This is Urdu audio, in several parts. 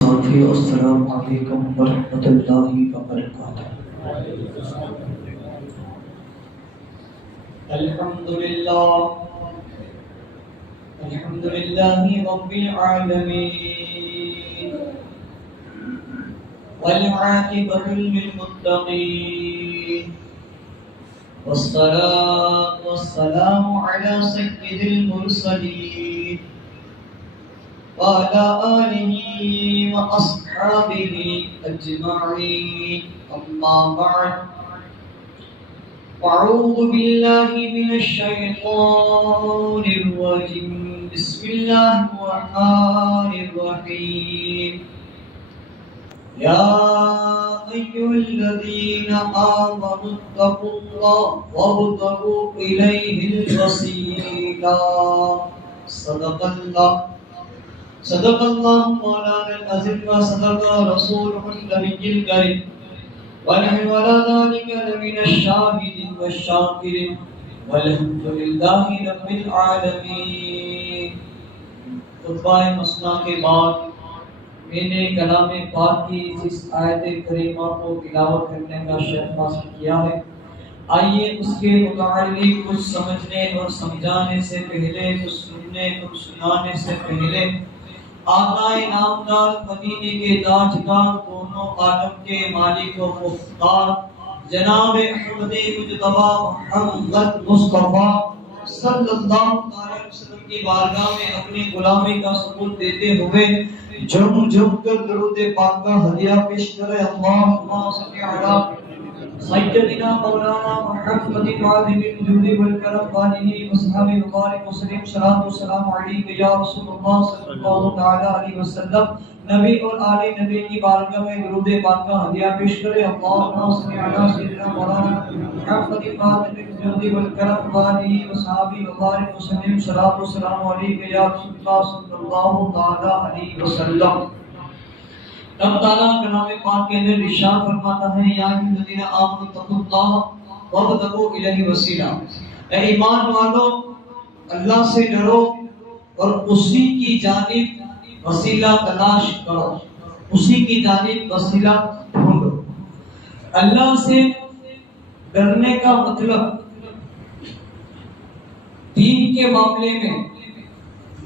صافی السلام علیکم ورحمۃ اللہ وبرکاتہ۔ الحمد للہ رب العالمین والعاقبۃ للمتقین والصلاة والسلام علی سید المرسلین وعلى آله وأصحابه أجمعين أما بعد أعوذ بالله من الشيطان الرجيم بسم الله الرحمن الرحيم يا أيها الذين آمنوا اتقوا الله وابتغوا إليه الوسيلة صدق الله مولانا العظيم وصدق رسوله النبي الكريم ونحن على ذلك لمن الشاهدين والشاكرين والحمد لله رب العالمين۔ خطبہ مسنا کے بعد میں نے کلام پاک کی اس آیت کریمہ کو تلاوت کرنے کا شرف حاصل کیا ہے۔ آئیے اس کے متعلق کچھ سمجھنے اور سمجھانے سے پہلے، کچھ سننے اور سنانے سے پہلے آقا نامدار مدینے کے تاجدار، دونوں عالم کے مالک و مختار جناب احمد مجتبی محمد مصطفیٰ صلی اللہ علیہ وسلم کی بارگاہ میں اپنی غلامی کا ثبوت دیتے ہوئے جھم جھم کر درود پاک کا ہدیہ پیش کرے۔ اللہم صلی علی سیدنا مولانا محمد العظیم الجود والکرم وآلہ وصحبہ مبارک وسلم۔ صلاۃ و سلام علیک یا رسول اللہ صلی اللہ تعالی علیہ وسلم۔ نبی اور آل نبی کی بارگاہ میں درود پاک کا ہدیہ پیش کرے۔ اللہم صلی علی سیدنا مولانا محمد العظیم الجود والکرم وآلہ وصحبہ مبارک وسلم۔ صلاۃ و سلام علیک یا رسول اللہ صلی اللہ تعالی علیہ وسلم۔ رب تعالیٰ کلام پاک کے اندر ارشاد فرماتا ہے، یا الذین آمنوا اتقوا اللہ وابتغوا الیہ وسیلہ، اے ایمان والو اللہ سے ڈرو اور اسی کی جانب وسیلہ تلاش کرو، اسی کی جانب وسیلہ ڈھونڈو۔ اللہ سے ڈرنے کا مطلب دین کے معاملے میں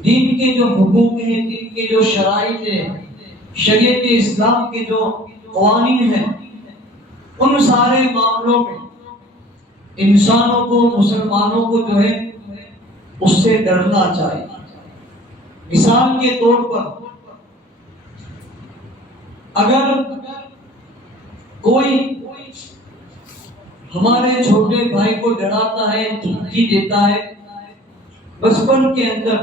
دین کے جو حقوق ہیں، دین کے جو شرائط ہیں، شریعت اسلام کے جو قوانین ہیں، ان سارے معاملوں میں انسانوں کو، مسلمانوں کو جو ہے اس سے ڈرنا چاہیے۔ مثال کے طور پر اگر کوئی ہمارے چھوٹے بھائی کو ڈراتا ہے، دھمکی دیتا ہے، بچپن کے اندر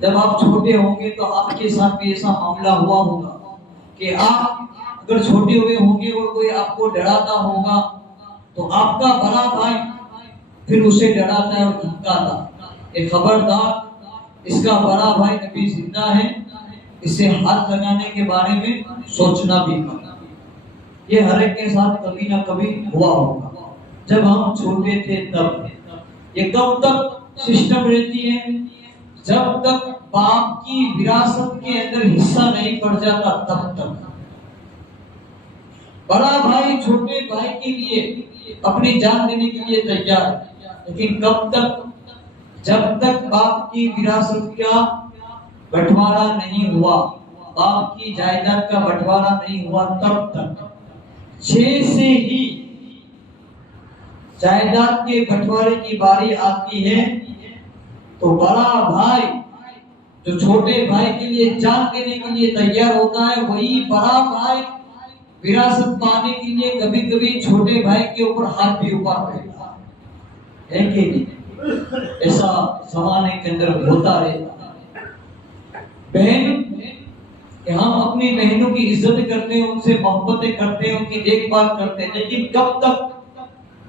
جب آپ چھوٹے ہوں گے تو آپ کے ساتھ بھی ایسا معاملہ ہوا ہوگا کہ آپ اگر چھوٹے ہوئے ہوں گے اور کوئی آپ کو ڈراتا ہوگا تو آپ کا بڑا بھائی پھر اسے ڈراتا ہے اور دھمکاتا ہے کہ خبردار، اس کا بڑا بھائی ابھی زندہ ہے، اسے ہاتھ لگانے کے بارے میں سوچنا بھی پڑتا۔ یہ ہر ایک کے ساتھ کبھی نہ کبھی ہوا ہوگا جب ہم چھوٹے تھے تب۔ یہ کب تک سسٹم رہتی ہے؟ جب تک باپ کی وراثت کے اندر حصہ نہیں پڑ جاتا تب تک۔ بڑا بھائی چھوٹے بھائی کے لیے اپنی جان دینے کے لیے تیار ہے، لیکن کب تک؟ جب تک باپ کی وراثت کا بٹوارا نہیں ہوا، باپ کی جائیداد کا بٹوارا نہیں ہوا تب تک۔ 6 سے ہی جائیداد کے بٹوارے کی باری آتی ہے تو بڑا بھائی جو چھوٹے بھائی کے لیے جان دینے کے لیے تیار ہوتا ہے، وہی بڑا بھائی وراثت پانے کے لیے کبھی کبھی چھوٹے بھائی کے اوپر ہاتھ بھی اٹھا رہتا ہے کہ نہیں؟ ایسا زمانے کے اندر ہوتا رہتا ہے۔ بہن کہ ہم اپنی بہنوں کی عزت کرتے ہیں، ان سے محبتیں کرتے ہیں، ان کی دیکھ بھال کرتے ہیں، لیکن کب تک؟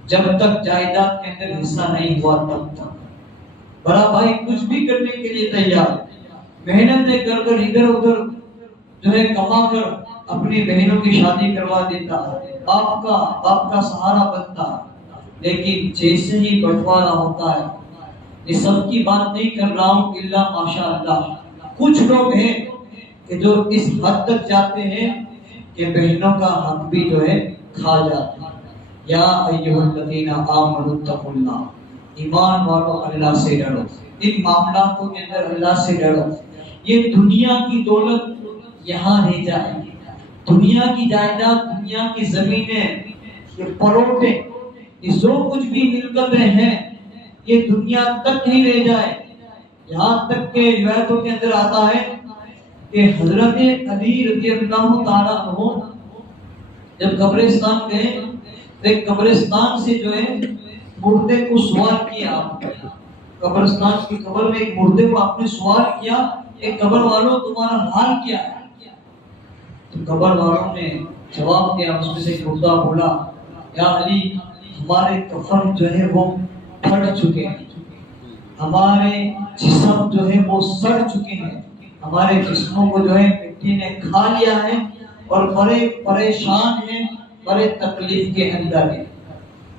جب تک جائیداد کے اندر حصہ نہیں ہوا تب تک۔ بڑا بھائی کچھ بھی کرنے کے لیے تیار ہے، محنتیں کر کر ادھر ادھر جو ہے کما کر اپنی بہنوں کی شادی کروا دیتا ہے، باپ کا سہارا بنتا ہے، لیکن جیسے ہی بٹوارا ہوتا ہے یہ سب کی بات نہیں کر رہا ہوں، الا ماشاء اللہ کچھ لوگ ہیں کہ جو اس حد تک جاتے ہیں کہ بہنوں کا حق بھی جو ہے کھا جاتے ہیں۔ یا ایھا الذین آمنوا اتقوا اللہ، ایمان والو اللہ سے ڈرو، ان معاملاتوں کے اندر اللہ سے ڈرو۔ یہ دنیا کی دولت یہاں رہ جائے گی، دنیا کی جائیداد، دنیا کی زمینیں، یہ پروٹے، یہ جو کچھ بھی مل کر رہے ہیں یہ دنیا تک ہی رہ جائے۔ یہاں تک کہ روایتوں کے اندر آتا ہے کہ حضرت علی رضی اللہ تعالیٰ عنہ جب قبرستان گئے تو ایک قبرستان سے جو ہے مردے کو سوال کیا، قبرستان کی قبر میں ایک مردے کو آپ نے سوال کیا کہ قبر والوں تمہارا حال کیا ہے؟ تو قبر والوں نے جواب دیا، اس میں سے ایک مردہ بولا یا علی ہمارے کفن جو ہے وہ پھٹ چکے ہیں، ہمارے جسم جو ہے وہ سڑ چکے ہیں، ہمارے جسموں کو جو ہے مٹی نے کھا لیا ہے اور بڑے پریشان ہیں، بڑے تکلیف کے اندر ہیں۔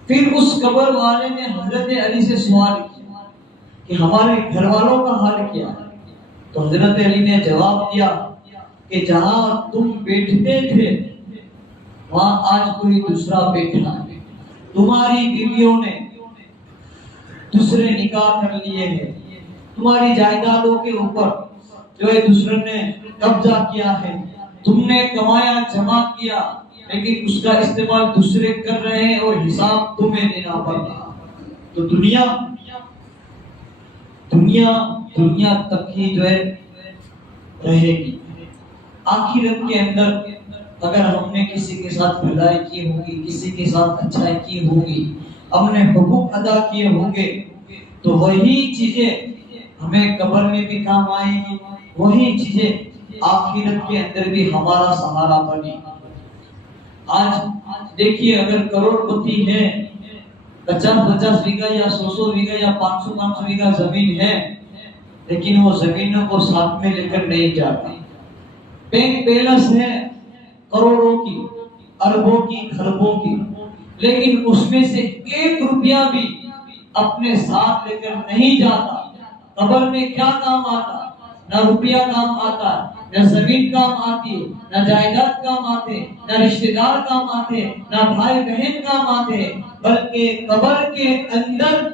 پھر اس قبر والے نے حضرت علی سے سوال کیا کہ ہمارے گھر والوں کا حال کیا ہے؟ تو حضرت علی نے جواب دیا کہ جہاں تم بیٹھتے تھے وہاں آج کوئی دوسرا بیٹھا ہے، تمہاری بیویوں نے دوسرے نکاح کر لیے ہیں، تمہاری جائیدادوں کے اوپر جو ہے دوسرے نے قبضہ کیا ہے، تم نے کمایا جمع کیا لیکن اس کا استعمال دوسرے کر رہے ہیں اور حساب تمہیں دینا پڑ رہا۔ تو دنیا تک ہی جو ہے رہے گی۔ آخرت کے اندر اگر ہم نے کسی کے ساتھ بھلائی کی ہوگی، کسی کے ساتھ اچھائی کی ہوگی، ہم نے حقوق ادا کیے ہوں گے، تو وہی چیزیں ہمیں قبر میں بھی کام آئیں گی، وہی چیزیں آخرت کے اندر بھی ہمارا سہارا بنی۔ آج دیکھیے اگر کروڑ پتی ہے، 50 بیگھا یا 100 بیگھا یا 500 بیگھا زمین ہے، لیکن وہ زمینوں کو ساتھ میں لے کر نہیں جاتے، بینک بیلنس ہے کروڑوں کی، اربوں کی، خربوں کی، لیکن اس میں سے 1 روپیہ بھی اپنے ساتھ لے کر نہیں جاتا۔ قبر میں کیا کام آتا؟ نہ روپیہ کام آتا، نہ زمین کام آتی، نہ جائیداد کام آتے، نہ رشتہ دار کام آتے، نہ بھائی بہن کام آتے، بلکہ قبر کے اندر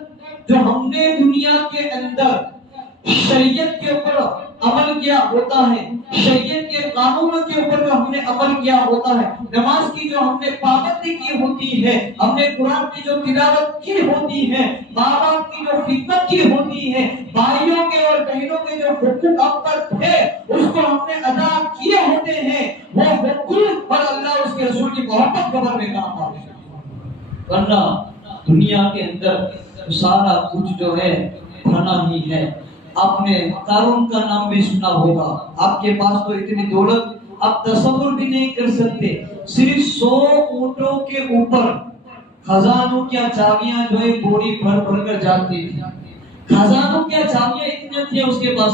جو ہم نے دنیا کے اندر شریعت کے اوپر عمل کیا ہوتا ہے، شریعت کے قانون کے اوپر جو ہم نے عمل کیا ہوتا ہے، نماز کی جو ہم نے پابندی کی ہوتی ہے، ہم نے قرآن کی جو تلاوت کی ہوتی ہے، ماں باپ کی جو خدمت کی ہوتی ہے، بھائیوں کے اور بہنوں کے جو حقوق ہم پر تھے اس کو ہم نے ادا کیے ہوتے ہیں، وہ حقوق پر اللہ اس کے رسول کی محبت قبر میں کام آتے ہیں۔ ورنہ دنیا کے اندر سارا کچھ جو ہے بنا ہی ہے۔ آپ نے قارون کا نام بھی سنا ہوگا، آپ کے پاس تو اتنی دولت آپ تصور بھی نہیں کر سکتے، صرف 100 اونٹوں کے اوپر خزانوں کیا چابیاں جو ہے بوری بھر بھر کر جاتی تھی، خزانوں کیا چابیاں اتنی تھیں اس کے پاس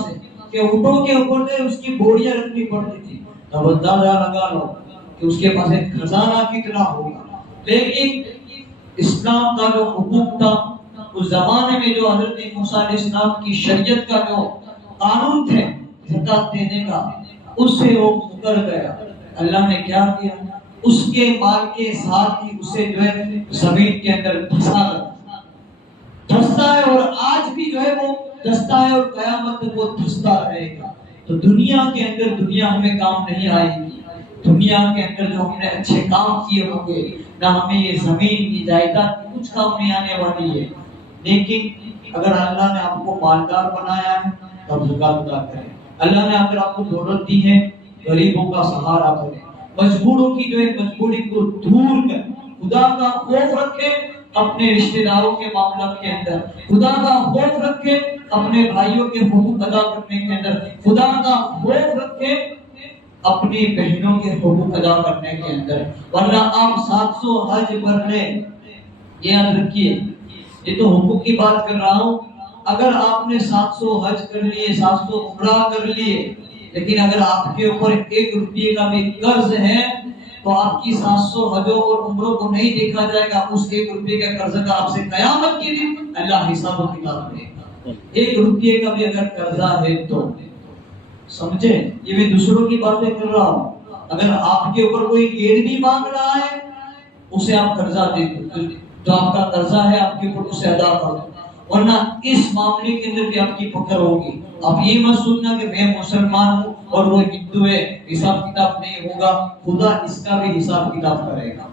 کہ اونٹوں کے اوپر سے اس کی بوریاں رکھنی پڑتی تھی۔ اب اندازہ لگا لو کہ اس کے پاس ایک خزانہ کتنا ہوگا۔ لیکن اسلام کا جو حکم تھا اس زمانے میں، جو حضرت موسیٰ علیہ السلام کی شریعت کا جو قانون تھے زکات دینے کا، اس سے وہ مکر گیا۔ اللہ نے کیا کیا؟ اس کے مال کے ساتھ ہی اسے جو ہے زمین کے اندر دھستا ہے، اور آج بھی جو ہے وہ دھستا ہے اور قیامت تک وہ دھستا رہے گا۔ تو دنیا کے اندر دنیا ہمیں کام نہیں آئے گی، دنیا کے اندر جو ہم نے اچھے کام کیے ہوں گے، نہ ہمیں یہ زمین کی جائیداد کچھ کام نہیں آنے والی ہے۔ لیکن اگر اللہ نے آپ کو مالدار بنایا ہے تو زکات ادا کریں، اللہ نے اگر آپ کو دولت دی ہے غریبوں کا سہارا بنے، مجبوروں کی جو ہے مجبوری کو دور کر، خدا کا خوف رکھے اپنے رشتہ داروں کے معاملات کے اندر، خدا کا خوف رکھے اپنے بھائیوں کے حقوق ادا کرنے کے اندر، خدا کا خوف رکھے اپنی بہنوں کے حقوق ادا کرنے کے اندر۔ ورنہ آپ 700 حج بھر لیں، یہ یاد رکھیے، یہ تو حقوق کی بات کر رہا ہوں، اگر آپ نے 700 حج کر لیے، 700 عمرہ کر لیے، لیکن اگر آپ کے اوپر 1 روپیے کا بھی قرض ہے تو آپ کی 700 حجوں اور عمروں کو نہیں دیکھا جائے گا، اس 1 روپیے کا قرض کا آپ سے قیامت کے دن اللہ حساب و کتاب لے گا۔ 1 روپیے کا بھی اگر قرضہ ہے تو سمجھے؟ یہ میں دوسروں کی باتیں کر رہا ہوں. اگر آپ کے اوپر کوئی گیروی مانگ رہا ہے اسے آپ قرضہ دے دو، جو آپ کا قرضہ ہے آپ کے اوپر اسے ادا کر دو، ورنہ اس معاملے کے اندر بھی آپ کی پکڑ ہوگی. آپ یہ مت سوچنا کہ میں مسلمان ہوں اور وہ ہندو ہے، حساب کتاب نہیں ہوگا. خدا اس کا بھی حساب کتاب کرے گا.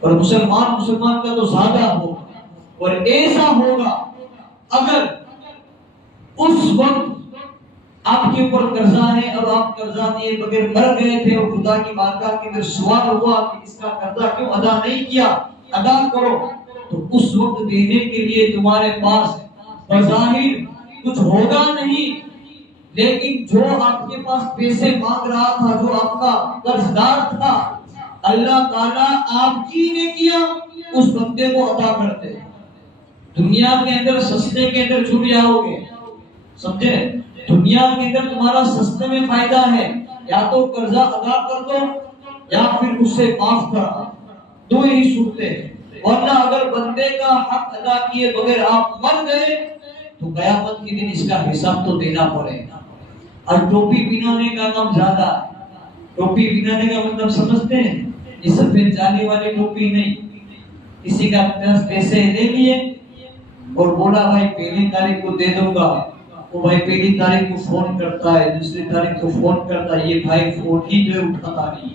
اور مسلمان کا تو زیادہ ہوگا. اور ایسا ہوگا اگر اس وقت آپ کے اوپر قرضہ ہے اور آپ قرضہ دیے بغیر مر گئے تھے اور خدا کی بارگاہ کے اندر سوال ہوا کہ اس کا قرضہ کیوں ادا نہیں کیا، ادا کرو، تو اس وقت دینے کے لیے تمہارے پاس بظاہر کچھ ہوگا نہیں، لیکن جو آپ کے پاس پیسے مانگ رہا تھا، جو آپ کا قرض دار تھا، اللہ تعالیٰ آپ کی نے کیا اس بندے کو ادا کرتے. دنیا کے اندر سستے کے اندر چھوٹ جاؤ گے، سمجھے؟ دنیا کے اندر تمہارا سستے میں فائدہ ہے، یا تو قرضہ ادا کر دو یا پھر اس سے معاف کرا، دو ہی صورتیں ہیں. ورنہ اگر بندے کا حق ادا کیے بغیر آپ مر گئے تو قیامت کے دن اس کا حساب تو دینا پڑے گا. اور ٹوپی پہنانے کا کام زیادہ ہے. ٹوپی پہنانے کا مطلب سمجھتے ہیں؟ یہ سفید جالی والی ٹوپی نہیں. کسی کا پیسے لے لیے اور بولا بھائی پہلی تاریخ کو دے دوں گا، وہ بھائی پہلی تاریخ کو فون کرتا ہے، دوسری تاریخ کو فون کرتا ہے، یہ بھائی فون ہی جو ہے اٹھاتا نہیں.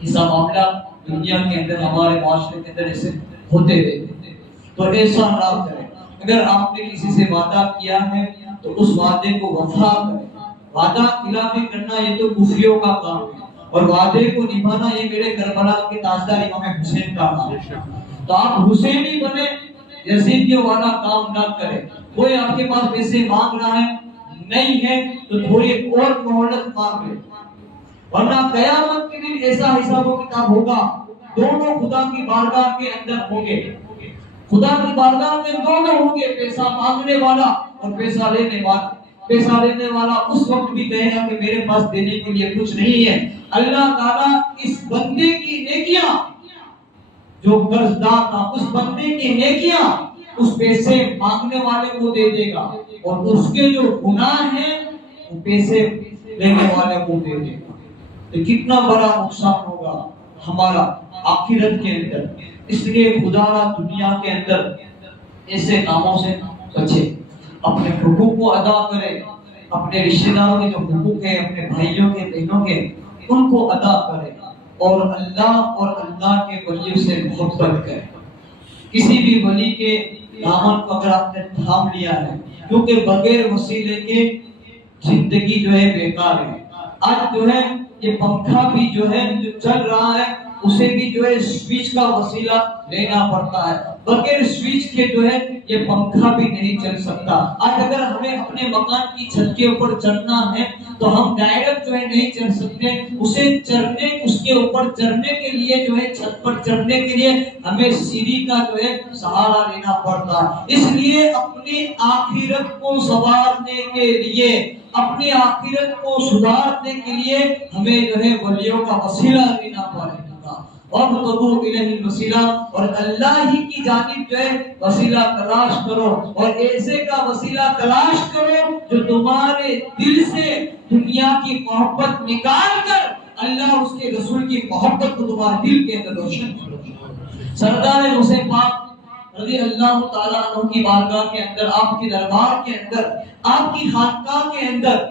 ایسا معاملہ دنیا کے اندر ہمارے معاشرے کے اندر ایسے ہوتے رہتے ہیں. تو ایسا نہ کریں. اگر آپ نے کسی سے وعدہ کیا ہے تو اس وعدے کو وفا کریں. وعدہ خلافی کرنا یہ تو کفریوں کا کام ہے، اور وعدے کو نبھانا یہ میرے کربلا کے تاجدار امام حسین کا کام ہے. تو آپ حسینی بنے، یزید کے والا کام نہ کرے. کوئی آپ کے پاس پیسے مانگ رہا ہے نہیں ہے تو تھوڑی اور مہلت مانگ لے، ورنہ قیامت کے دن ایسا حساب و کتاب ہوگا. دونوں خدا کی بارگاہ کے اندر ہوں گے. خدا کی بارگاہ میں دونوں ہوں گے، پیسہ مانگنے والا اور پیسہ لینے والا. پیسہ لینے والا اس وقت بھی کہے گا کہ میرے پاس دینے کے لیے کچھ نہیں ہے. اللہ تعالیٰ اس بندے کی نیکیاں، جو قرض دار تھا اس بندے کی نیکیاں اس پیسے مانگنے والے کو دے دے گا، اور اس کے جو گناہ ہیں وہ پیسے لینے والے کو دے دے گا. تو کتنا بڑا نقصان ہوگا ہمارا آخرت کے اندر. اس لیے خدا را دنیا کے اندر ایسے کاموں سے بچے، اپنے حقوق کو ادا کرے، اپنے رشتہ داروں کے جو حقوق ہیں، اپنے بھائیوں کے بہنوں کے، ان کو ادا کرے، اور اللہ کے ولیوں سے محبت کرے. کسی بھی ولی کے دامن کو اگر آپ نے تھام لیا ہے، کیونکہ بغیر وسیلے کے زندگی جو ہے بیکار ہے. آج جو ہے یہ پنکھا بھی جو ہے جو چل رہا ہے اسے بھی جو ہے سوئچ کا وسیلہ لینا پڑتا ہے. بغیر سوئچ کے جو ہے یہ پنکھا بھی نہیں چل سکتا. آج اگر ہمیں اپنے مکان کی چھت کے اوپر چڑھنا ہے تو ہم ڈائریکٹ جو ہے نہیں چڑھ سکتے. اس کے اوپر چڑھنے کے لیے جو ہے چھت پر چڑھنے کے لیے ہمیں سیڑھی کا جو ہے سہارا لینا پڑتا ہے. اس لیے اپنی آخرت کو سنوارنے کے لیے، اپنی آخرت کو سدھارنے کے لیے ہمیں جو ہے ولیوں کا وسیلہ لینا پڑے گا. اور وسیلہ، اور اللہ ہی کی جانب جو ہے وسیلہ تلاش کرو، اور ایسے کا وسیلہ تلاش کرو جو تمہارے دل سے دنیا کی محبت نکال کر اللہ اس کے رسول کی محبت کو تمہارے دل کے اندر روشن کرو. سردار حسین پاک رضی اللہ تعالیٰ عنہ کی بارگاہ کے اندر، آپ کے دربار کے اندر، آپ کی خانقاہ کے اندر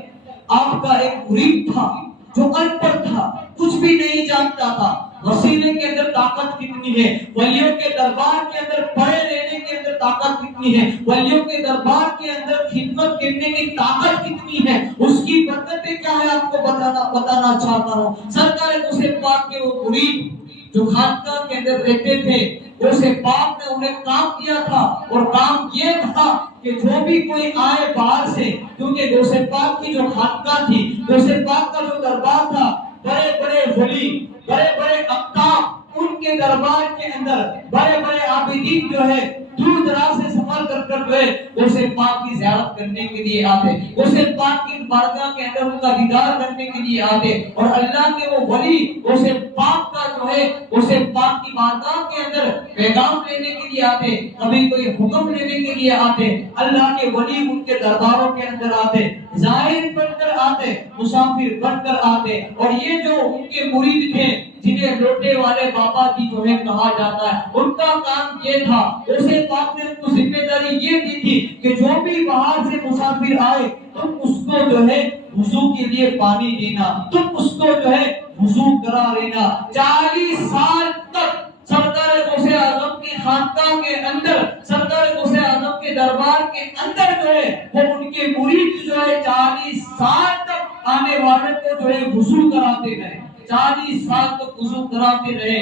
آپ کا ایک مرید تھا جو ان پڑھ تھا، کچھ بھی نہیں جانتا تھا. وسیلے کے اندر طاقت کتنی ہے، ولیوں کے دربار کے اندر پڑے رہنے کے اندر طاقت کتنی ہے، ولیوں کے دربار کے اندر خدمت کرنے کی طاقت کتنی ہے، اس کی برکتیں کیا ہے آپ کو بتانا چاہتا ہوں. سرکار حسین پاک کے وہ مرید جو خانقاہ کے اندر رہتے تھے، حسین پاک نے انہیں کام دیا تھا، اور کام یہ تھا کہ جو بھی کوئی آئے باہر سے، کیونکہ حسین پاک کی جو خانقاہ تھی، حسین پاک کا جو دربار تھا، بڑے بڑے ولی، بڑے بڑے اقطاب ان کے دربار کے اندر، بڑے بڑے عابدین جو ہے دور دراز سے سفر کر جو ہے غوث پاک کی زیارت کرنے کے لیے آتے، غوث پاک کی بارگاہ کے اندر ان کا دیدار کرنے کے لیے آتے، اور اللہ کے وہ ولی غوث پاک کا جو ہے غوث پاک کی بارگاہ کے اندر پیغام لینے کے لیے آتے، کبھی کوئی حکم لینے کے لیے آتے، اللہ کے ولی ان کے درباروں کے اندر آتے، زائر بن کر آتے، مسافر بن کر آتے، اور یہ جو ان کے مرید تھے جنہیں لوٹے والے بابا جی جو ہے کہا جاتا ہے، ان کا کام یہ تھا، غوث پاک نے ان کو ذمہ داری یہ دی تھی کہ جو بھی باہر سے مسافر آئے تم اس کو جو ہے وضو کے لیے پانی دینا، تم اس کو جو ہے وضو کرا لینا۔ 40 سال تک سردار غوث اعظم کی خانقاہ کے اندر، سردار غوث اعظم کے دربار کے اندر جو ہے وہ ان کے مرید جو ہے 40 سال تک آنے والے کو جو ہے وضو کراتے رہے، 40 سال تک وضو کراتے رہے۔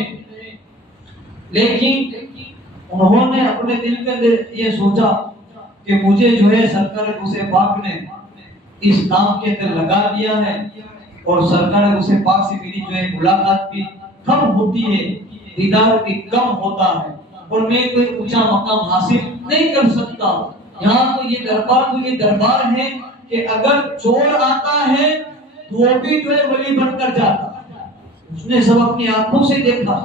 لیکن انہوں نے اپنے دل کے اندر یہ سوچا کہ مجھے جو ہے سرکار غوث پاک نے اس کام کے اندر لگا دیا ہے، اور سرکار غوث پاک سے میری جو ہے ملاقات بھی کم ہوتی ہے، دیدار بھی کم ہوتا ہے، اور میں کوئی اونچا مقام حاصل نہیں کر سکتا۔ یہاں تو یہ دربار ہے کہ اگر چور آتا ہے تو وہ بھی جو ہے ولی بن کر جاتا ہے۔ اس نے سب اپنی آنکھوں سے دیکھا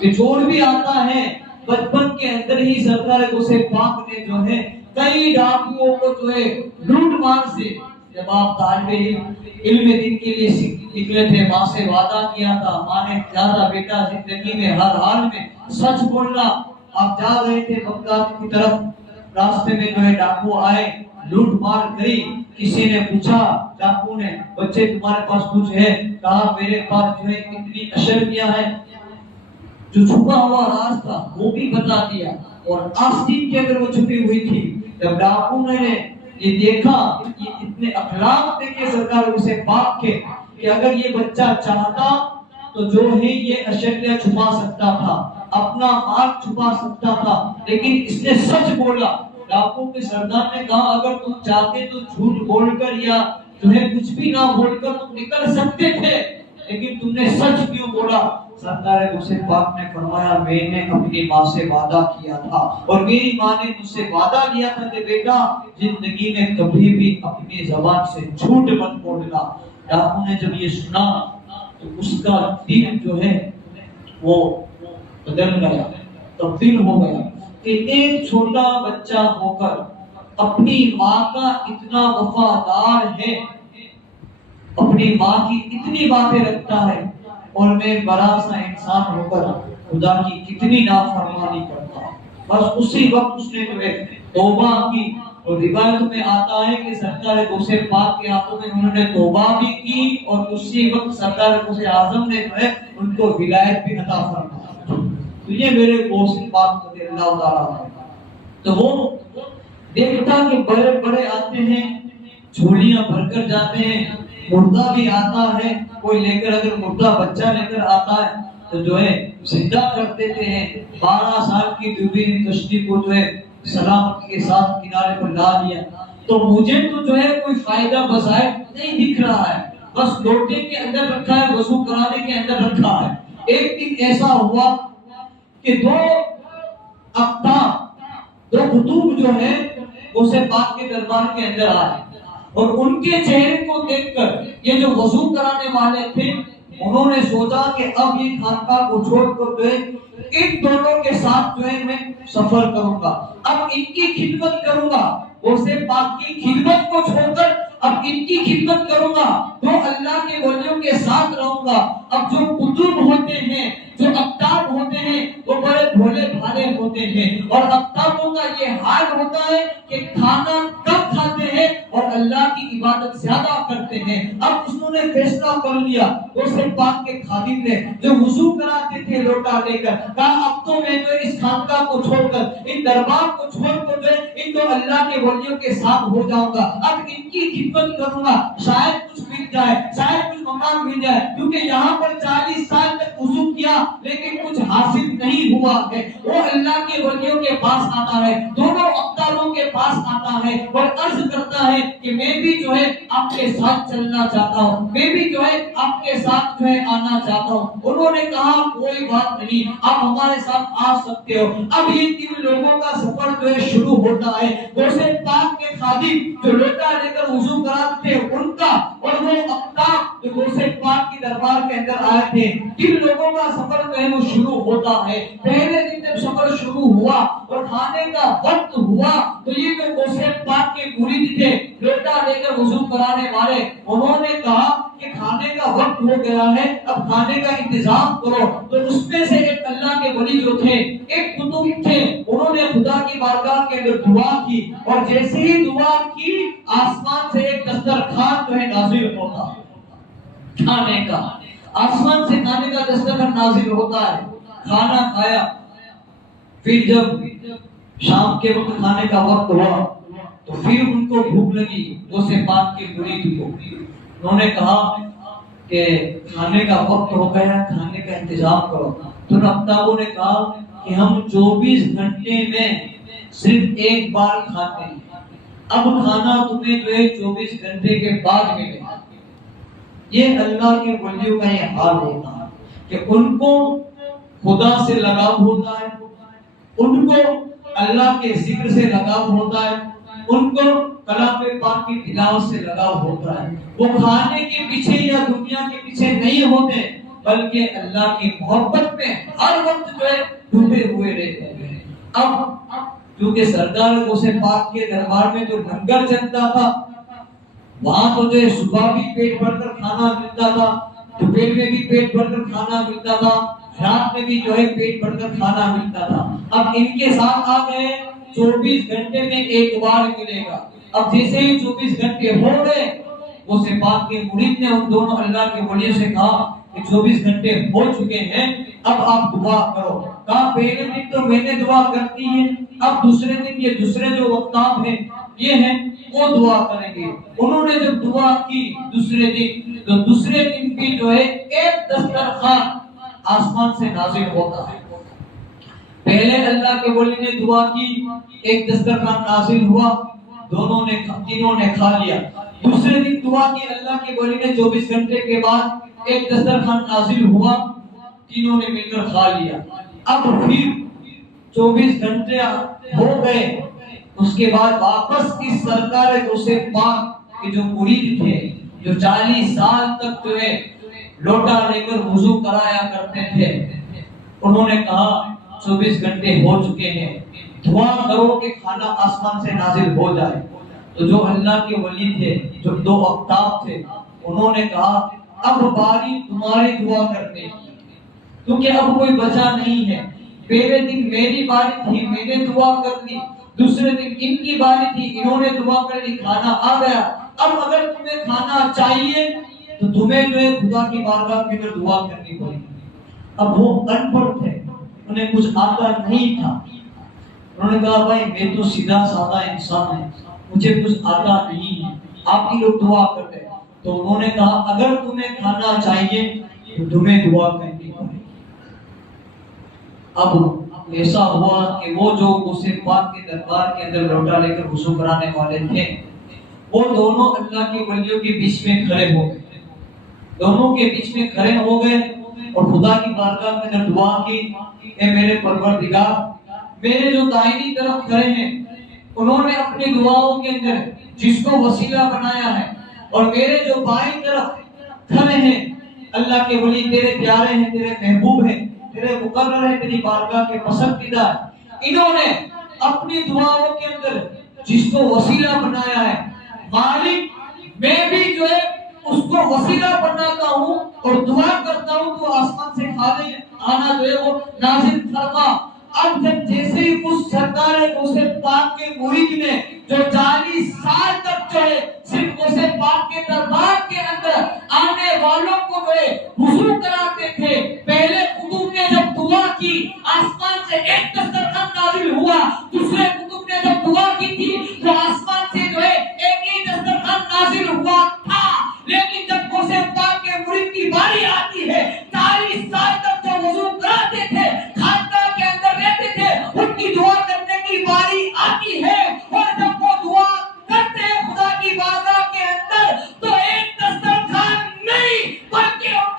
کہ چور بھی آتا ہے۔ بچپن کے اندر ہی سرکار غوث پاک نے جو ہے کئی ڈاکوؤں کو جو ہے لوٹ مار سے، جب آپ طالب علم دین کے لیے نکلے تھے، ماں سے وعدہ کیا تھا، ماں نے کہا تھا بیٹا زندگی میں ہر حال میں سچ بولنا۔ آپ جا رہے تھے بغداد کی طرف، راستے میں جو ہے ڈاکو آئے، لوٹ مار کری، کسی نے پوچھا ڈاکو نے بچے تمہارے پاس کچھ ہے؟ کہا میرے پاس جو ہے اتنی اشرفیاں ہیں، جو چھپا ہوا راز تھا وہ بھی بتا دیا، اور آستین کے اندر وہ چھپی ہوئی تھی۔ جب ڈاکو نے یہ دیکھا کہ اتنے اخلاق دیکھے سرکار غوث پاک کے کہ اگر یہ بچہ چاہتا تو جو ہے یہ اشرفیاں چھپا سکتا تھا، اپنا مال چھپا سکتا تھا، لیکن اس نے سچ بولا۔ ڈاکو کے سردار نے کہا اگر تم چاہتے تو جھوٹ بول کر یا جو ہے کچھ بھی نہ بول کر تم نکل سکتے تھے، لیکن تم نے سچ کیوں بولا؟ سرکار غوث پاک نے فرمایا میں نے اپنی ماں سے وعدہ کیا تھا، اور میری ماں نے مجھ سے وعدہ لیا تھا کہ بیٹا زندگی میں کبھی بھی اپنی زبان سے جھوٹ مت بولنا۔ ڈاکو نے جب یہ سنا تو اس کا دل جو ہے وہ بدل گیا، تبدیل ہو گیا کہ ایک چھوٹا بچہ ہو کر اپنی ماں کا اتنا وفادار ہے، اپنی ماں کی اتنی باتیں رکھتا ہے، اور میں بڑا سا انسان ہو کر خدا کی کتنی نافرمانی کرتا ہوں۔ بس اسی وقت اس نے جو ہے توبہ کی، اور روایت میں آتا ہے کہ سرکار غوث پاک کے ہاتھوں میں انہوں نے توبہ بھی کی، اور اسی وقت سرکار غوث اعظم نے جو ہے ان کو ولایت بھی عطا فرمائی۔ تو یہ میرے غوث پاک رضی اللہ تعالیٰ ہے۔ تو وہ دیکھتا کہ بڑے بڑے آتے ہیں، جھولیاں بھر کر جاتے ہیں، مردہ بھی آتا ہے، کوئی لے کر اگر مردہ بچہ لے کر آتا ہے تو جو ہے زندہ کر دیتے ہیں۔ 12 سال کی ڈوبی کشتی کو جو ہے سلامتی کے ساتھ کنارے پر لا دیا۔ تو مجھے تو جو ہے کوئی فائدہ بظاہر نہیں دکھ رہا ہے، بس لوٹے کے اندر رکھا ہے، وضو کرانے کے اندر رکھا ہے۔ ایک دن ایسا ہوا کہ دو خطوب جو ہے غوث پاک کے دربار کے اندر آئے، اور ان کے چہرے کو دیکھ کر یہ جو وضو کرانے والے تھے انہوں نے سوچا کہ اب یہ خانقاہ کو چھوڑ کر جو ہے ان دونوں کے ساتھ جو ہے میں سفر کروں گا، اب ان کی خدمت کروں گا، غوث پاک کی خدمت کو چھوڑ کر اب ان کی خدمت کروں گا، تو اللہ کے ولیوں کے ساتھ رہوں گا۔ اب جو قطب ہوتے ہیں، جو اقطاب ہوتے ہیں، وہ بڑے بھولے بھالے ہوتے ہیں، اور اقطابوں کا یہ حال ہوتا ہے کہ کھانا کم کھاتے ہیں اور اللہ کی عبادت زیادہ کرتے ہیں۔ اب انہوں نے فیصلہ کر لیا، غوث پاک کے خادم نے جو وضو کراتے تھے لوٹا لے کر، کہا اب تو میں جو اس خانقاہ کو چھوڑ کر، ان دربار کو چھوڑ کر جو ان تو اللہ کے ولیوں کے ساتھ ہو جاؤں گا، اب ان کی خدمت کروں گا، شاید کچھ مل جائے، شاید کچھ مقام مل جائے، کیونکہ یہاں پر 40 سال تک وضو کیا لیکن کچھ حاصل نہیں ہوا ہے۔ وہ اللہ کے ولیوں کے پاس آتا ہے، دونوں اقطابوں کے پاس آتا ہے اور عرض کرتا ہے کہ میں بھی جو ہے آپ کے ساتھ چلنا چاہتا ہوں، میں بھی جو ہے آپ کے ساتھ جو ہے آنا چاہتا ہوں۔ انہوں نے کہا کوئی بات نہیں، آپ ہمارے ساتھ آ سکتے ہو۔ اب یہ 3 لوگوں کا سفر جو ہے شروع ہوتا ہے۔ غوث پاک کے خادم جو لوٹا لے کر وضو کراتے تھے ان کا، اور وہ اقطاب جو غوث پاک کی دربار کے اندر آئے تھے، 3 لوگوں کا سفر جو ہے وہ شروع ہوتا ہے۔ پہلے دن جب سفر شروع ہوا اور کھانے کا وقت ہوا تو یہ جو غوث پاک کے مرید تھے، لوٹا لے کر وضو کرانے والے، انہوں نے کہا کہ کھانے کا وقت ہو گیا ہے، اب کھانے کا انتظام کرو۔ تو اس میں سے ایک اللہ کے ولی جو تھے، ایک قطب تھے، انہوں نے خدا کی بارگاہ کے اندر دعا کی، اور جیسے ہی دعا کی آسمان سے ایک دسترخوان جو ہے نازل ہوتا ہے کھانے کا، آسمان سے کھانے کا دسترخوان نازل ہوتا ہے۔ کھانا کھایا، پھر جب شام کے وقت کھانے کا وقت ہوا تو پھر ان کو بھوک لگی، غوث پاک کے مرید کو۔ انہوں نے کہا کہ کھانے کا وقت ہو گیا، کھانے کا انتظام کرو۔ تو اقطابوں نے کہا کہ ہم 24 گھنٹے میں صرف ایک بار کھاتے ہیں، اب کھانا تمہیں جو ہے 24 گھنٹے کے بعد ملے گا۔ یہ اللہ کے ولیوں کا یہ حال ہوتا ہے کہ ان کو خدا سے لگاؤ ہوتا ہے، ان کو اللہ کے ذکر سے لگاؤ ہوتا ہے، ان کو کلام پاک کی تلاوت سے لگاؤ ہوتا ہے۔ وہ کھانے کے پیچھے یا دنیا کے پیچھے نہیں ہوتے، بلکہ اللہ کی محبت میں ہر وقت جو ہے ڈوبے ہوئے رہتے ہیں۔ اب کیونکہ سرکار غوث پاک کے دربار میں جو لنگر چلتا تھا، وہاں تو جو ہے صبح بھی پیٹ بھر کر کھانا ملتا تھا، دوپہر میں بھی پیٹ بھر کر کھانا ملتا تھا، رات میں بھی جو ہے پیٹ بھر کر کھانا ملتا تھا۔ اب ان کے ساتھ آ گئے 24 گھنٹے میں ایک بار ملے گا۔ اب جیسے ہی 24 گھنٹے ہو گئے، غوث پاک کے مرید نے ان دونوں اللہ کے ولیوں سے کہا کہ 24 گھنٹے ہو چکے ہیں، اب آپ دعا کرو۔ کہا پہلے دن تو میں نے دعا کرتی ہے، اب دوسرے دن یہ دوسرے جو اقطاب ہیں یہ ہیں وہ دعا کریں گے۔ انہوں نے جب دعا کی دوسرے دن، تو دوسرے دن بھی جو ہے ایک دسترخوان آسمان سے نازل ہوتا ہے۔ پہلے اللہ کے ولی نے دعا کی، ایک دسترخوان نازل ہوا، تینوں نے کھا لیا۔ دوسرے دن دعا کی اللہ کے ولی نے، 24 گھنٹے کے بعد ایک دسترخوان نازل ہوا، تینوں نے مل کر کھا لیا۔ اب پھر 24 گھنٹے ہو گئے، اس کے بعد واپس اس سرکار غوث پاک کے جو مرید تھے، جو 40 سال تک جو ہے لوٹا لے کر وضو کرایا کرتے تھے، انہوں نے کہا 24 گھنٹے ہو چکے ہیں، دعا کرو کہ کھانا آسمان سے نازل ہو جائے۔ تو جو اللہ کے ولی تھے، جو 2 اقطاب تھے، انہوں نے کہا اب باری تمہاری دعا کرنے کی، کیونکہ اب کوئی بچا نہیں ہے۔ پہلے دن میری باری تھی، میں نے دعا کر لی، دوسرے دن ان کی باری تھی، انہوں نے دعا کر لی، کھانا آ گیا۔ اب اگر تمہیں کھانا چاہیے تو تمہیں جو ہے خدا کی بارگاہ کے اندر دعا کرنی پڑے گی۔ اب وہ ان پڑھ تھے، انہیں کچھ آتا نہیں تھا۔ انہوں نے کہا بھائی میں تو سیدھا سادہ انسان ہوں، مجھے کچھ آتا نہیں ہے، آپ ہی لوگ دعا کرتے۔ تو انہوں نے کہا اگر تمہیں کھانا چاہیے تو تمہیں دعا کرنی پڑے گی۔ اب ایسا ہوا کہ وہ جو غوث پاک کے دربار کے اندر لوٹا لے کر وضو کرانے والے تھے، وہ دونوں اللہ کے ولیوں کے بیچ میں کھڑے ہو گئے، دونوں کے بیچ میں کھڑے ہو گئے اور خدا کی بارگاہ کے اندر دعا کی، اے میرے پروردگار، میرے جو دائنی طرف کھڑے ہیں انہوں نے اپنی دعاؤں کے اندر جس کو وسیلہ بنایا ہے، اور میرے جو بائیں طرف کھڑے ہیں اللہ کے ولی تیرے پیارے ہیں، تیرے محبوب ہیں، تیرے مقرر ہیں، تیری بارگاہ کے پسندیدہ ہیں، انہوں نے اپنی دعاؤں کے اندر جس کو وسیلہ بنایا ہے، مالک میں بھی جو ہے اس کو وسیلہ بناتا ہوں اور دعا کرتا ہوں تو آسمان سے کھانا جو ہے وہ نازل فرما۔ اب جب جیسے ہی اس سرکار غوث پاک کے مرید نے جو 40 سال تک جو ہے صرف غوث پاک کے دربار کے اندر آنے والوں کو جو ہے وضو کراتے تھے، پہلے قطب نے جب دعا کی آسمان سے ایک دسترخوان نازل ہوا، دوسرے قطب نے جب دعا کی تھی تو آسمان سے جو ہے ایک ہی دسترخوان نازل ہوا تھا۔ لیکن جب غوث پاک کے مرید کی باری آتی ہے، 40 سال تک جو وضو کراتے تھے، خانقاہ کے اندر رہتے تھے، ان کی دعا کرنے کی باری آتی ہے، اور جب وہ دعا کرتے ہیں خدا کی بارگاہ کے اندر تو ایک دسترخوان نہیں بلکہ ان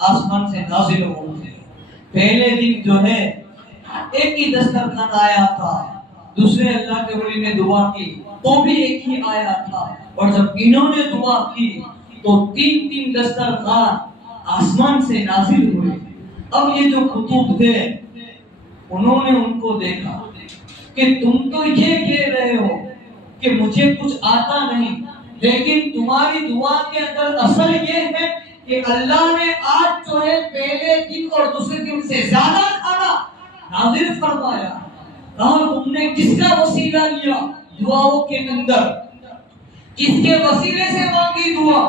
آسمان سے نازل ہوتے ہیں۔ پہلے دن جو ہے ایک ہی دسترخوان آیا تھا، دوسرے اللہ کے ولی نے دعا کی تو بھی ایک ہی آیا تھا، اور جب انہوں نے دعا کی تو تین تین دسترخوان آسمان سے نازل ہوئے۔ اب یہ جو خطوط تھے انہوں نے ان کو دیکھا کہ تم تو یہ کہہ رہے ہو کہ مجھے کچھ آتا نہیں، لیکن تمہاری دعا کے اندر اصل یہ ہے کہ اللہ نے آج جو ہے پہلے دن اور دوسرے دن سے زیادہ کھانا نازل فرمایا۔ کہاں تم نے کس کا وسیلہ لیا دعاؤں کے اندر، کس کے وسیلے سے مانگی دعا؟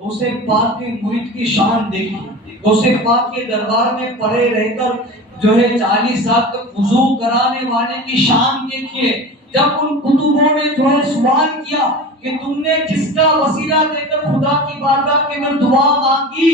اسے پاک کے مرید کی شان دیکھی، اسے پاک کے دربار میں پڑے رہ کر جو ہے 40 سال تک وضو کرانے والے کی شان دیکھیے۔ جب ان کتبوں نے جو ہے سوال کیا کہ تم نے کس کا وسیلہ دے کر خدا کی بارگاہ کے اندر دعا مانگی،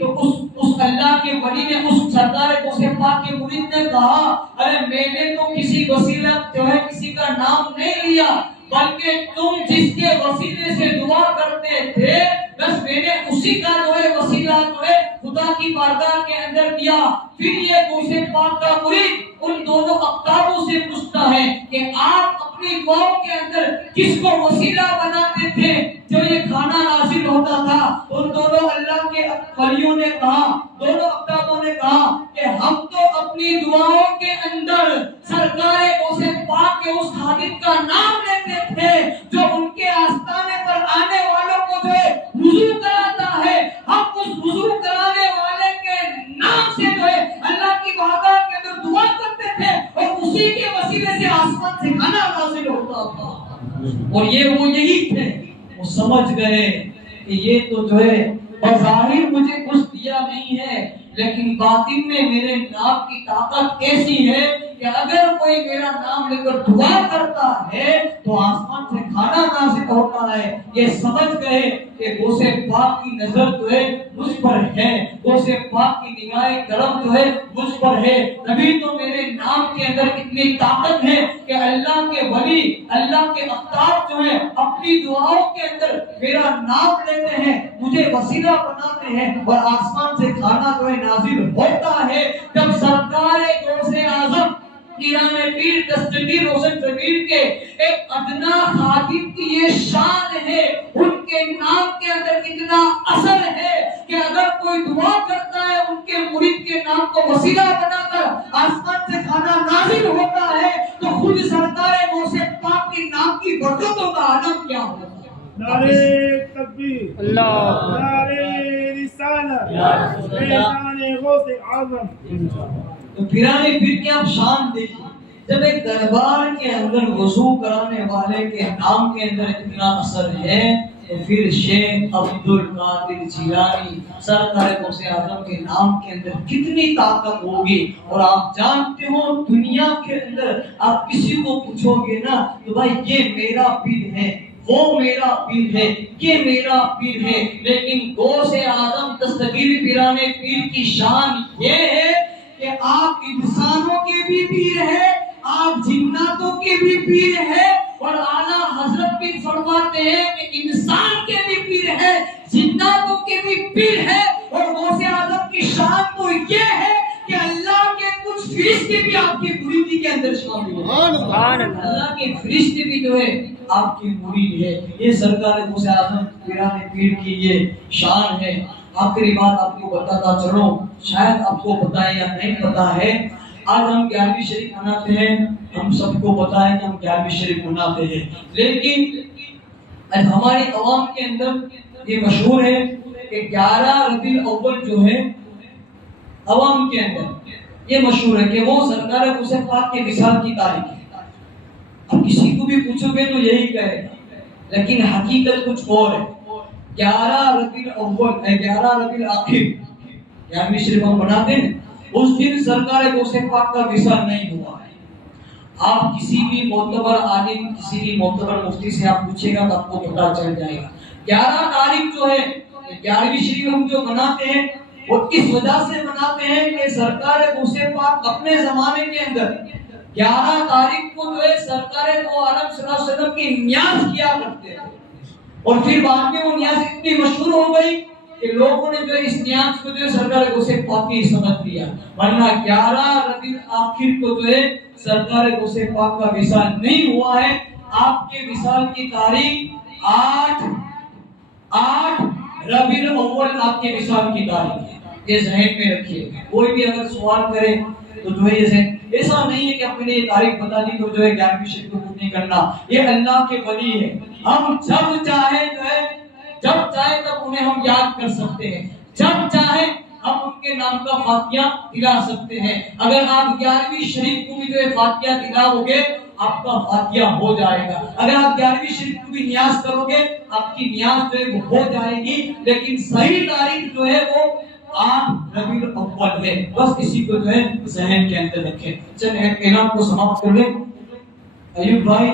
تو اس اللہ کے ولی نے، اس سرکار غوث پاک کے مرید نے کہا ارے میں نے تو کسی وسیلہ جو ہے کسی کا نام نہیں لیا، بلکہ تم جس کے وسیلے سے دعا کرتے تھے بس میں نے اسی کا جو ہے وسیلہ جو ہے خدا کی بارگاہ کے اندر دیا۔ پھر یہ غوث پاک کا مرید ان دونوں اقطابوں سے پوچھتا ہے کہ آپ اپنی دعاؤں کے اندر کس کو وسیلہ بناتے تھے جو یہ کھانا نازل ہوتا تھا؟ ان دونوں اللہ کے ولیوں نے کہا، دونوں اقطابوں نے کہا کہ ہم تو اپنی دعاؤں کے اندر سرکار غوث پاک کے اس خادم کا نام لیتے تھے جو ان کے آستانے پر آنے والوں کو جو ہے وضو کراتا ہے، ہم اس وضو کرانے والے کے نام سے جو ہے اللہ کی بارگاہ کے اندر دعا کرتے تھے اور اسی کے وسیلے سے آسمان سے کھانا نازل ہوتا تھا۔ اور یہ وہ یہی تھے، وہ سمجھ گئے کہ یہ تو جو ہے بظاہر مجھے کچھ دیا نہیں ہے، لیکن باطن میں میرے نام کی طاقت ایسی ہے کہ اگر کوئی میرا نام لے کر دعا کرتا ہے تو آسمان سے کھانا نازل ہوتا ہے۔ یہ سمجھ گئے کہ غوث پاک کی نظر جو ہے مجھ پر ہے، غوث پاک کی نگاہ کرم جو ہے مجھ پر ہے، تبھی تو میرے نام کے اندر اتنی طاقت ہے کہ اللہ کے ولی، اللہ کے اقطاب جو ہے اپنی دعاؤں کے اندر میرا نام لیتے ہیں، مجھے وسیلہ بناتے ہیں اور آسمان سے کھانا جو ہے نازل ہوتا ہے۔ جب سرکار غوث اعظم پیران پیر دستگیر روشن ضمیر کے ایک ادنا خادم کی یہ شان ہے، ان کے نام کے اندر اتنا اثر ہے کہ اگر کوئی دعا کرتا ہے ان کے مرید کے نام کو وسیلہ بنا کر آسمان سے کھانا نازل ہوتا ہے، تو خود سرکار غوث پاک کے نام کی برکتوں کا عالم کیا ہوگا۔ نعرے تکبیر، اللہ، نعرے رسالت، پیران غوث اعظم۔ تو پیران پیر کی آپ شان دیکھیں، جب ایک دربار کے اندر وضو کرانے والے کے نام کے اندر اتنا اثر ہے تو پھر شیخ عبد القادر جیلانی سرکار غوث اعظم کے نام کے اندر کتنی طاقت ہوگی۔ اور آپ جانتے ہو دنیا کے اندر آپ کسی کو پوچھو گے نا تو بھائی یہ میرا پیر ہے، وہ میرا پیر ہے، یہ میرا پیر ہے، لیکن غوث اعظم دستگیر پیران پیر کی شان یہ ہے کہ آپ انسانوں کے بھی پیر ہے، آپ جناتوں کے بھی پیر ہے، اور اعلیٰ حضرت بھی فرماتے ہیں کہ انسان کے بھی پیر ہے، جناتوں کے بھی پیر ہے۔ اور غوث اعظم کی شان تو یہ ہے کہ اللہ کے کچھ فرشتے بھی آپ کی مریدی کے اندر شامل ہیں، اللہ کے فرشتے بھی جو ہے آپ کی مرید ہے۔ یہ سرکار غوث اعظم پیران پیر کی یہ شان ہے۔ آخری بات آپ کو بتاتا چلوں، شاید آپ کو پتا ہے یا نہیں پتا ہے، آج ہم 11ویں شریف مناتے ہیں، ہم سب کو پتا ہے کہ ہم 11ویں شریف مناتے ہیں، لیکن ہماری عوام کے اندر یہ مشہور ہے کہ 11 ربیع الاول جو ہے عوام کے اندر یہ مشہور ہے کہ وہ سرکار غوث پاک کے وصال کی تاریخ ہے۔ اب کسی کو بھی پوچھو گے تو یہی کہے گا، لیکن حقیقت کچھ اور ہے۔ 11 ربیع الاول 11 ربیع الاخر 11ویں شریف ہم مناتے ہیں، اس دن سرکار غوث پاک کا وصال نہیں ہوا ہے۔ آپ کسی بھی معتبر عالم، کسی بھی معتبر مفتی سے آپ پوچھے گا تو آپ کو پتہ چل جائے گا۔ 11 تاریخ جو ہے 11ویں شریف ہم جو مناتے ہیں وہ اس وجہ سے مناتے ہیں کہ سرکار غوث پاک اپنے زمانے کے اندر 11 تاریخ کو جو ہے سرکار دو عالم صلی اللہ علیہ وسلم کی نیاز کیا کرتے تھے، اور پھر بعد میں وہ نیاز اتنی مشہور ہو گئی کہ لوگوں نے جو اس نیاز کو جو ہے سرکار غوث پاک کی سمجھ لیا، ورنہ 11 ربیع آخر کو جو ہے سرکار غوث پاک کا وصال نہیں ہوا ہے۔ آپ کے وصال کی تاریخ 8 ربیع الاول آپ کے وصال کی تاریخ ہے، یہ ذہن میں رکھیے۔ کوئی بھی اگر سوال کرے تو جو ہے ایسا نہیں ہے کہ اپنے یہ تاریخ بتا دی تو جو ہے 11ویں شب کو نہیں کرنا، یہ اللہ کے ولی ہے، ہم جب چاہے جو ہے جب چاہے تب انہیں ہم یاد کر سکتے ہیں، جب چاہے ہم ان کے نام کا فاتحہ دلا سکتے ہیں۔ اگر آپ 11ویں شریف کو بھی جو ہے فاتحہ دلاؤ گے آپ کا فاتحہ ہو جائے گا، اگر آپ 11ویں شریف کو بھی نیاز کرو گے آپ کی نیاز جو ہے وہ ہو جائے گی، لیکن صحیح تاریخ جو ہے وہ 8 ربیع الاول ہے۔ بس اسی کو جو ہے ذہن کے اندر رکھیں۔ چلیں اعلان کو سماپت کر لیں۔ ایوب بھائی